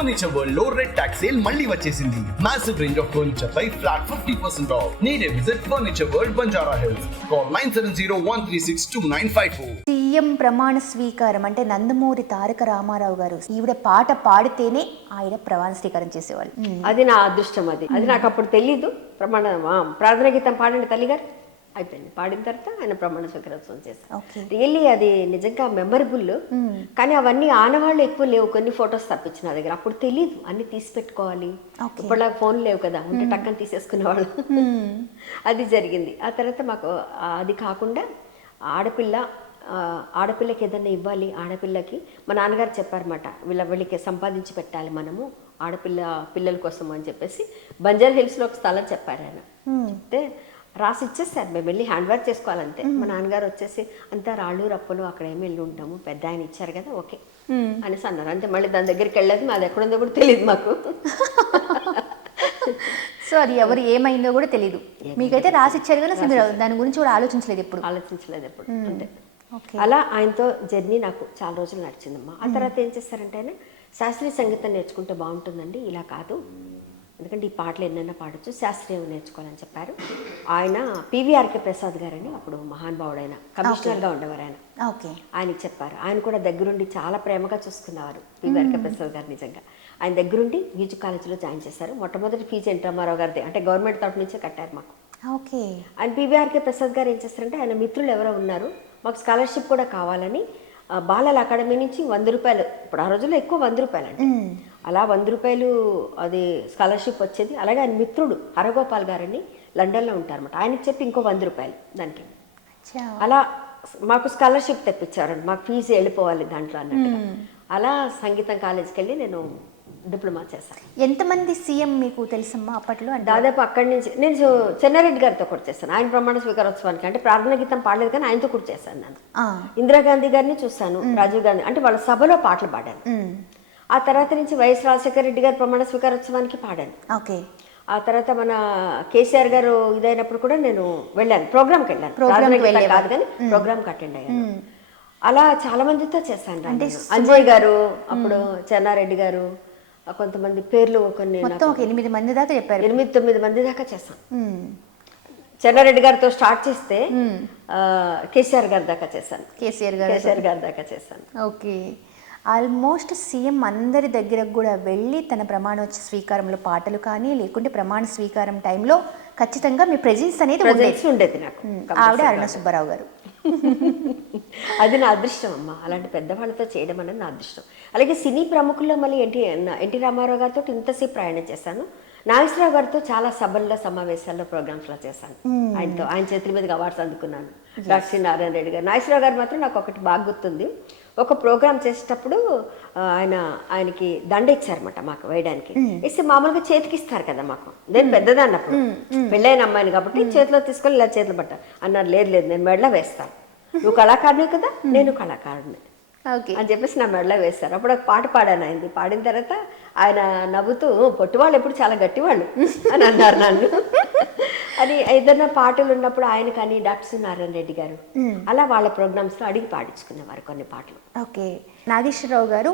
Furniture వరల్డ్లో red talks sale మళ్ళీ వచ్చేసింది. మాసివ్ రేంజ్ ఆఫ్ ఫర్నిచర్ పై ఫ్లాట్ ఫిఫ్టీ పర్సెంట్ ఆఫ్ నీడే visit furniture world Banjara Hills call nine seven zero one three six two nine five four CM ప్రమాణ స్వీకారం అంటే నందమూరి తారక రామారావు గారు. ఈవిడ పాట పాడితేనే ఆయన ప్రమాణ స్వీకారం చేసేవాళ్ళు. అది నా అదృష్టం అది. అది నాకు అప్పుడు తెలీదు. ప్రమాణ ప్రార్థన గీతం పాడండి తల్లిగారు. అయిపోయింది. పాడిన తర్వాత ఆయన ప్రమాణ స్వీకారోత్సవం చేశారు. రియల్లీ అది నిజంగా మెమరబుల్ కానీ అవన్నీ ఆనవాళ్ళు ఎక్కువ లేవు. కొన్ని ఫొటోస్ తప్పించిన నా దగ్గర. అప్పుడు తెలియదు అన్ని తీసి పెట్టుకోవాలి. ఇప్పటిలా ఫోన్ లేవు కదా. ఉంటే టక్కని తీసేసుకునేవాళ్ళు అది జరిగింది. ఆ తర్వాత మాకు అది కాకుండా ఆడపిల్ల ఆడపిల్లకి ఏదైనా ఇవ్వాలి? ఆడపిల్లకి మా నాన్నగారు చెప్పారన్నమాట. వీళ్ళ వీళ్ళకి సంపాదించి పెట్టాలి మనము. ఆడపిల్ల పిల్లల కోసం అని చెప్పేసి బంజారా హిల్స్లో ఒక స్థలం చెప్పారు ఆయన. చెప్తే రాసి ఇచ్చేస్తారు మేము వెళ్ళి హ్యాండ్ వర్క్ చేసుకోవాలంతే మా నాన్నగారు వచ్చేసి అంతా రాళ్ళు రప్పలు అక్కడ ఏమి వెళ్ళి ఉంటాము పెద్ద ఆయన ఇచ్చారు కదా ఓకే. అనేసి అన్నారు. అంతే మళ్ళీ దాని దగ్గరికి వెళ్ళేది మాది ఎక్కడుందో కూడా తెలియదు మాకు. సో అది ఎవరు ఏమైందో కూడా తెలియదు మీకైతే రాసి ఇచ్చారు అసలు మీరు దాని గురించి కూడా ఆలోచించలేదు ఎప్పుడు. ఆలోచించలేదు ఎప్పుడు అంతే. ఓకే. అలా ఆయనతో జర్నీ నాకు చాలా రోజులు నడిచిందమ్మా. ఆ తర్వాత ఏం చేస్తారంటే ఆయన శాస్త్రీయ సంగీతం నేర్చుకుంటే బాగుంటుందండి ఇలా కాదు. ఎందుకంటే ఈ పాటలు ఎన్నైనా పాడొచ్చు. శాస్త్రీయం నేర్చుకోవాలని చెప్పారు. ఆయన పివిఆర్కే ప్రసాద్ గారని అప్పుడు మహానుభావుడైన కమిషనర్గా ఉండేవారు ఆయన ఓకే. ఆయనకి చెప్పారు. ఆయన కూడా దగ్గరుండి చాలా ప్రేమగా చూసుకున్నారు పివిఆర్కే ప్రసాద్ గారు నిజంగా. ఆయన దగ్గరుండి మ్యూజిక్ కాలేజీలో జాయిన్ చేశారు. మొట్టమొదటి ఫీజు ఎన్ రామారావు గారిది. అంటే గవర్నమెంట్ తరపు నుంచే కట్టారు మాకు. ఓకే. ఆయన పీవీఆర్కే ప్రసాద్ గారు ఏం చేస్తారంటే ఆయన మిత్రులు ఎవరో ఉన్నారు. మాకు స్కాలర్షిప్ కూడా కావాలని బాలల అకాడమీ నుంచి వంద రూపాయలు. ఇప్పుడు ఆ రోజుల్లో ఎక్కువ వంద రూపాయలు అండి అలా వంద రూపాయలు అది స్కాలర్షిప్ వచ్చేది. అలాగే ఆయన మిత్రుడు హరగోపాల్ గారని లండన్లో ఉంటారన్నమాట. ఆయనకి చెప్పి ఇంకో వంద రూపాయలు దానికి. అలా మాకు స్కాలర్షిప్ తెప్పించారండి మాకు ఫీజు వెళ్ళిపోవాలి దాంట్లో అన్నట్టుగా. అలా సంగీతం కాలేజీకి వెళ్ళి నేను డిప్లొమా చేశాను ఎంతమంది సీఎం మీకు తెలుసమ్మా అప్పట్లో అంటే? దాదాపు అక్కడి నుంచి నేను చెన్నారెడ్డి గారితో కూడా చేశాను. ఆయన ప్రమాణ స్వీకారోత్సవానికి అంటే ప్రార్థన గీతం పాడలేదు కానీ ఆయనతో కూడా చేశాను నేను. ఇందిరాగాంధీ గారిని చూశాను రాజీవ్ గాంధీ అంటే వాళ్ళ సభలో పాటలు పాడాను. ఆ తర్వాత నుంచి వైఎస్ రాజశేఖర రెడ్డి గారి ప్రమాణ స్వీకారోత్సవానికి పాడాను. ఓకే. ఆ తర్వాత మన కేసీఆర్ గారు ఇదైనప్పుడు కూడా నేను వెళ్ళాను ప్రోగ్రామ్కి వెళ్ళాను. కాదు కానీ ప్రోగ్రామ్కి అటెండ్ అయ్యాను. అలా చాలా మందితో చేశాను నేను. అంజయ్ గారు అప్పుడు చెన్నారెడ్డి గారు కొంతమంది పేర్లు కొన్ని మొత్తం ఒక ఎనిమిది మంది దాకా చెప్పారు. ఎనిమిది తొమ్మిది మంది దాకా మ్మ్. చెన్నారెడ్డి గారితో స్టార్ట్ చేస్తే కేసీఆర్ గారి దాకా చేశాను. కేసీఆర్ గారు కేసీఆర్ గారి దాకా చేశాను. ఓకే. ఆల్మోస్ట్ సీఎం అందరి దగ్గరకు కూడా వెళ్ళి తన ప్రమాణోత్సవ స్వీకారంలో పాటలు కానీ లేకుంటే ప్రమాణ స్వీకారం టైంలో ఖచ్చితంగా మీ ప్రెజెన్స్ అనేది ఉండేది. నాకు. ఆవిడ అరుణ సుబ్బారావు గారు. అది నా అదృష్టం అమ్మ. అలాంటి పెద్దవాళ్ళతో చేయడం అనేది నా అదృష్టం. అలాగే సినీ ప్రముఖుల్లో మళ్ళీ ఎన్టీ ఎన్టీ రామారావు గారితో ఇంతసేపు ప్రయాణం చేశాను. నాగేశ్వరరావు గారితో చాలా సభల్లో సమావేశాల్లో ప్రోగ్రామ్స్లో చేశాను. ఆయనతో ఆయన చేతుల మీదుగా అవార్డ్స్ అందుకున్నాను. డాక్టర్ నారాయణ రెడ్డి గారు. నాగేశ్వరరావు గారు మాత్రం నాకు ఒకటి బాగా గుర్తుంది. ఒక ప్రోగ్రామ్ చేసేటప్పుడు ఆయన ఆయనకి దండ ఇచ్చారన్నమాట మాకు వేయడానికి. ఇస్తే మామూలుగా చేతికి ఇస్తారు కదా మాకు. నేను పెద్దదాన్నప్పుడు. పెళ్ళైన అమ్మాయిని కాబట్టి చేతిలో తీసుకొని ఇలా చేతులు పట్ట. అన్నారు లేదు లేదు నేను మెడలో వేస్తాను. నువ్వు కళాకారుని కదా నేను కళాకారుని ఓకే. అని చెప్పేసి నా మెడలో వేస్తారు అప్పుడు ఒక పాట పాడాను ఆయనది పాడిన తర్వాత ఆయన నవ్వుతూ పొట్టివాళ్ళు ఎప్పుడు చాలా గట్టివాళ్ళు అని అన్నారు నన్ను. అది ఏదైనా పాటలు ఉన్నప్పుడు ఆయన కానీ డాక్టర్ నారాయణ రెడ్డి గారు. అలా వాళ్ళ ప్రోగ్రామ్స్లో అడిగి పాడించుకునేవారు కొన్ని పాటలు. ఓకే. నాగేశ్వరరావు గారు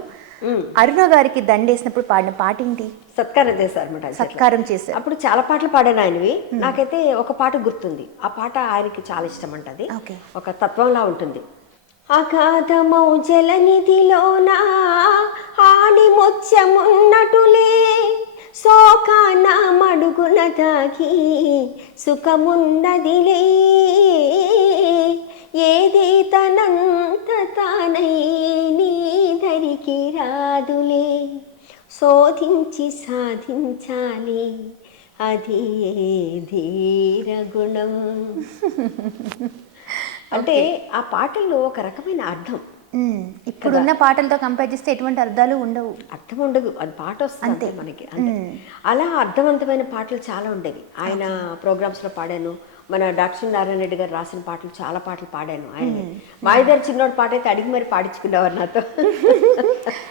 అరుణ గారికి దండేసినప్పుడు పాడిన పాట ఏంటి? సత్కారం చేశారు అనమాట సత్కారం చేశారు. అప్పుడు చాలా పాటలు పాడాను ఆయనవి. నాకైతే ఒక పాట గుర్తుంది. ఆ పాట ఆయనకి చాలా ఇష్టం అంటది ఓకే. ఒక తత్వంలా ఉంటుంది. అగాధమౌ జలనిధిలోన ఆడి ముత్యమున్నటులే శోకాన మడుగున దాగి సుఖమున్నదిలే ఏది తనంత తానై నీ ధరికి రాదులే. శోధించి సాధించాలి. అది ధీర గుణం అంటే ఆ పాటల్లో ఒక రకమైన అర్థం. ఇప్పుడున్న పాటలతో కంపేర్ చేస్తే ఎటువంటి అర్థాలు ఉండవు. అర్థం ఉండదు. అది పాట వస్తుంది మనకి అంతే. అలా అర్థవంతమైన పాటలు చాలా ఉండేవి. ఆయన programs లో పాడాను. మన డాక్టర్ నారాయణ రెడ్డి గారు రాసిన పాటలు చాలా పాటలు పాడాను ఆయన మా ఇద్దరు చిన్నోడు పాట అయితే అడిగి మరి పాడించుకునేవారు నాతో.